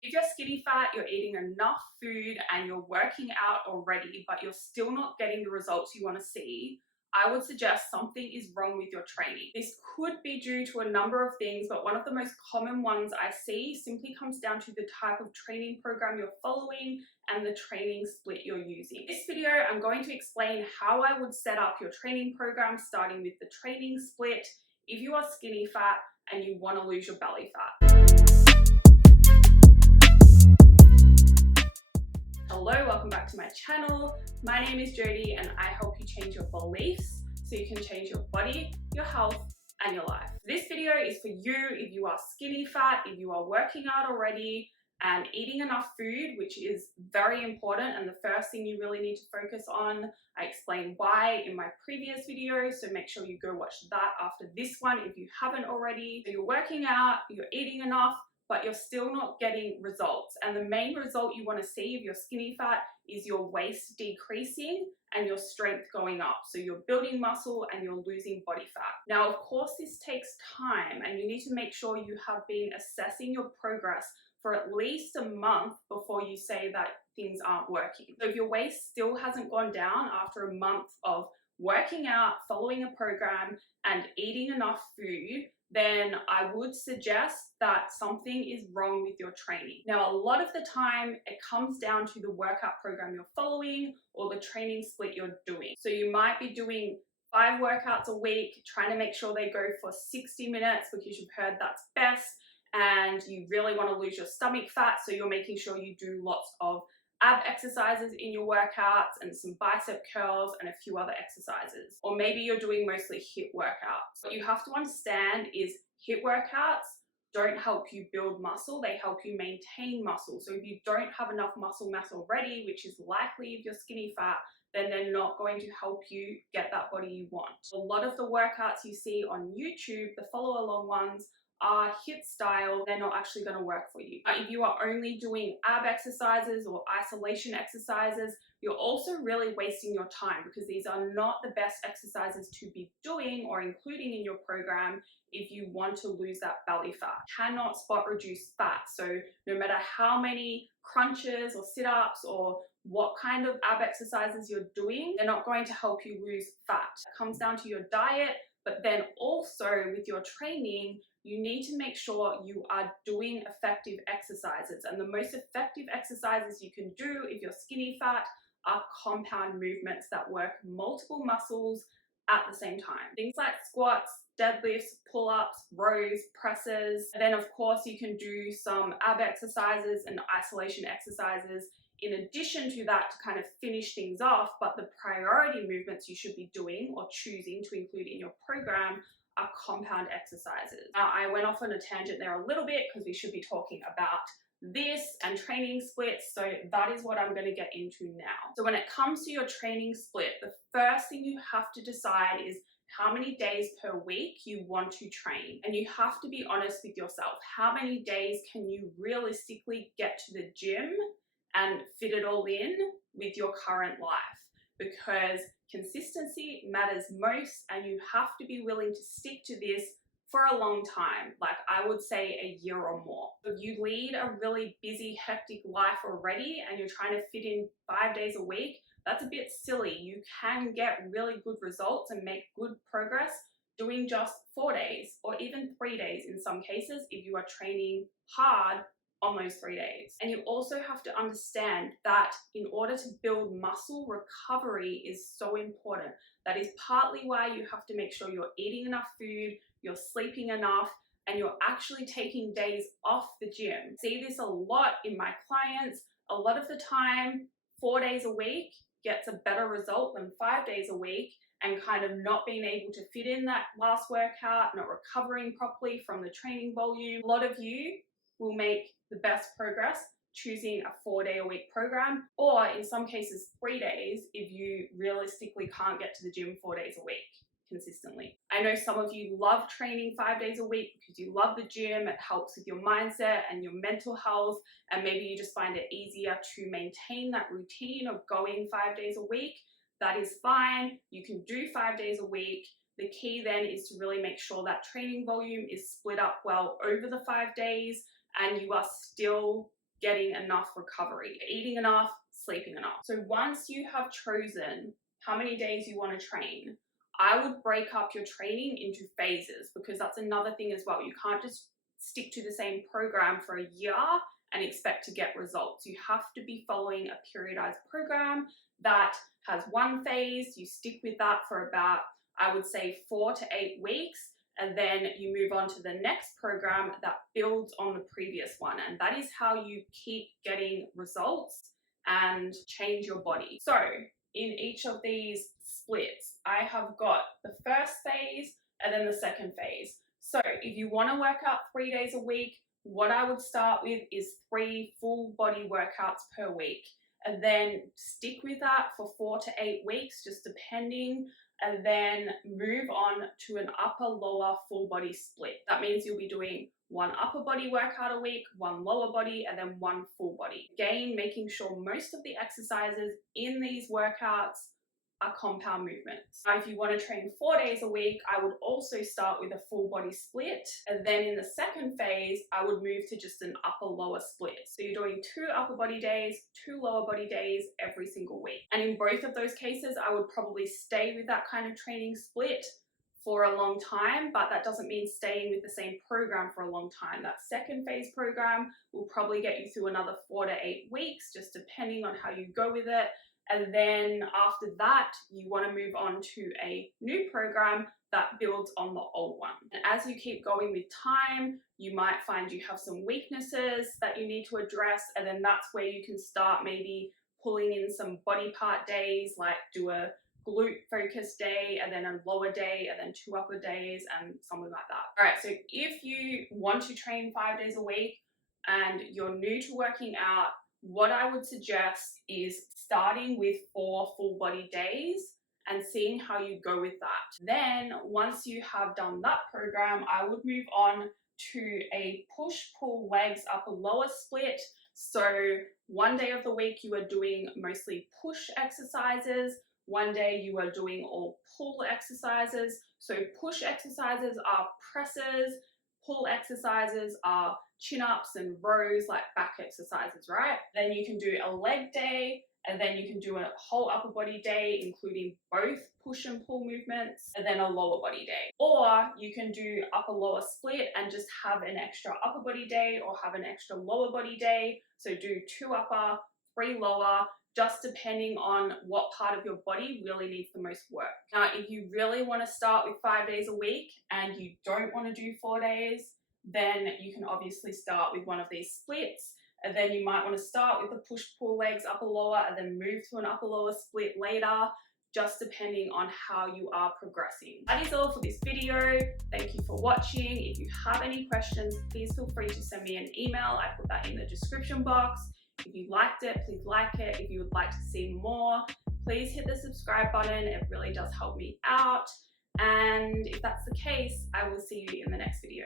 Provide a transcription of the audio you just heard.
If you're skinny fat, you're eating enough food and you're working out already, but you're still not getting the results you want to see, I would suggest something is wrong with your training. This could be due to a number of things, but one of the most common ones I see simply comes down to the type of training program you're following and the training split you're using. In this video, I'm going to explain how I would set up your training program, starting with the training split if you are skinny fat and you want to lose your belly fat. Hello, welcome back to my channel. My name is Jody and I help you change your beliefs so you can change your body, your health, and your life. This video is for you if you are skinny fat, if you are working out already and eating enough food, which is very important and the first thing you really need to focus on. I explain why in my previous video, so make sure you go watch that after this one if you haven't already. So you're working out, you're eating enough, but you're still not getting results. And the main result you want to see if you're skinny fat is your waist decreasing and your strength going up. So you're building muscle and you're losing body fat. Now, of course, this takes time and you need to make sure you have been assessing your progress for at least a month before you say that things aren't working. So if your waist still hasn't gone down after a month of working out, following a program, and eating enough food, then I would suggest that something is wrong with your training. Now, a lot of the time, it comes down to the workout program you're following or the training split you're doing. So you might be doing 5 workouts a week, trying to make sure they go for 60 minutes because you've heard that's best, and you really want to lose your stomach fat, so you're making sure you do lots of ab exercises in your workouts and some bicep curls and a few other exercises. Or maybe you're doing mostly HIIT workouts. What you have to understand is HIIT workouts don't help you build muscle, they help you maintain muscle. So if you don't have enough muscle mass already, which is likely if you're skinny fat, then they're not going to help you get that body you want. A lot of the workouts you see on YouTube, the follow along ones, are HIIT style, they're not actually going to work for you. If you are only doing ab exercises or isolation exercises, you're also really wasting your time because these are not the best exercises to be doing or including in your program if you want to lose that belly fat. Cannot spot reduce fat. So no matter how many crunches or sit-ups or what kind of ab exercises you're doing, they're not going to help you lose fat. It comes down to your diet, but then also with your training, you need to make sure you are doing effective exercises. And the most effective exercises you can do if you're skinny fat are compound movements that work multiple muscles at the same time. Things like squats, deadlifts, pull-ups, rows, presses. And then of course you can do some ab exercises and isolation exercises in addition to that to kind of finish things off, but the priority movements you should be doing or choosing to include in your program are compound exercises. Now, I went off on a tangent there a little bit because we should be talking about this and training splits, so that is what I'm going to get into now. So when it comes to your training split, the first thing you have to decide is how many days per week you want to train. And you have to be honest with yourself. How many days can you realistically get to the gym and fit it all in with your current life? Because consistency matters most and you have to be willing to stick to this for a long time, like I would say a year or more. If you lead a really busy, hectic life already and you're trying to fit in 5 days a week, that's a bit silly. You can get really good results and make good progress doing just 4 days or even 3 days in some cases if you are training hard on those 3 days. And you also have to understand that in order to build muscle, recovery is so important. That is partly why you have to make sure you're eating enough food, you're sleeping enough, and you're actually taking days off the gym. I see this a lot in my clients. A lot of the time, 4 days a week gets a better result than 5 days a week, and kind of not being able to fit in that last workout, not recovering properly from the training volume. A lot of you will make the best progress choosing a 4-day-a-week program, or in some cases 3 days if you realistically can't get to the gym 4 days a week consistently. I know some of you love training 5 days a week because you love the gym, it helps with your mindset and your mental health, and maybe you just find it easier to maintain that routine of going 5 days a week. That is fine. You can do 5 days a week. The key then is to really make sure that training volume is split up well over the 5 days and you are still getting enough recovery, eating enough, sleeping enough. So once you have chosen how many days you want to train, I would break up your training into phases, because that's another thing as well. You can't just stick to the same program for a year and expect to get results. You have to be following a periodized program that has one phase. You stick with that for about, I would say, 4 to 8 weeks, and then you move on to the next program that builds on the previous one. And that is how you keep getting results and change your body. So in each of these splits, I have got the first phase and then the second phase. So if you want to work out 3 days a week, what I would start with is 3 full body workouts per week, and then stick with that for 4 to 8 weeks, just depending, and then move on to an upper lower full body split. That means you'll be doing 1 upper body workout a week, 1 lower body, and then 1 full body. Again, making sure most of the exercises in these workouts are compound movements. Now, if you want to train 4 days a week, I would also start with a full body split. And then in the second phase, I would move to just an upper lower split. So you're doing 2 upper body days, 2 lower body days every single week. And in both of those cases, I would probably stay with that kind of training split for a long time, but that doesn't mean staying with the same program for a long time. That second phase program will probably get you through another 4 to 8 weeks, just depending on how you go with it. And then after that, you want to move on to a new program that builds on the old one. And as you keep going with time, you might find you have some weaknesses that you need to address, and then that's where you can start maybe pulling in some body part days, like do a glute focus day and then a lower day and then 2 upper days and something like that. All right, so if you want to train 5 days a week and you're new to working out, what I would suggest is starting with 4 full body days and seeing how you go with that. Then once you have done that program, I would move on to a push-pull legs upper lower split. So 1 day of the week you are doing mostly push exercises, 1 day you are doing all pull exercises. So push exercises are presses, pull exercises are chin-ups and rows, like back exercises, right? Then you can do a leg day, and then you can do a whole upper body day, including both push and pull movements, and then a lower body day. Or you can do upper lower split and just have an extra upper body day or have an extra lower body day. So do 2 upper, 3 lower, just depending on what part of your body really needs the most work. Now, if you really want to start with 5 days a week and you don't want to do 4 days, then you can obviously start with one of these splits, and then you might want to start with the push-pull legs upper lower and then move to an upper lower split later, just depending on how you are progressing. That is all for this video. Thank you for watching. If you have any questions, please feel free to send me an email. I put that in the description box. If you liked it, please like it. If you would like to see more, please hit the subscribe button. It really does help me out. And if that's the case, I will see you in the next video.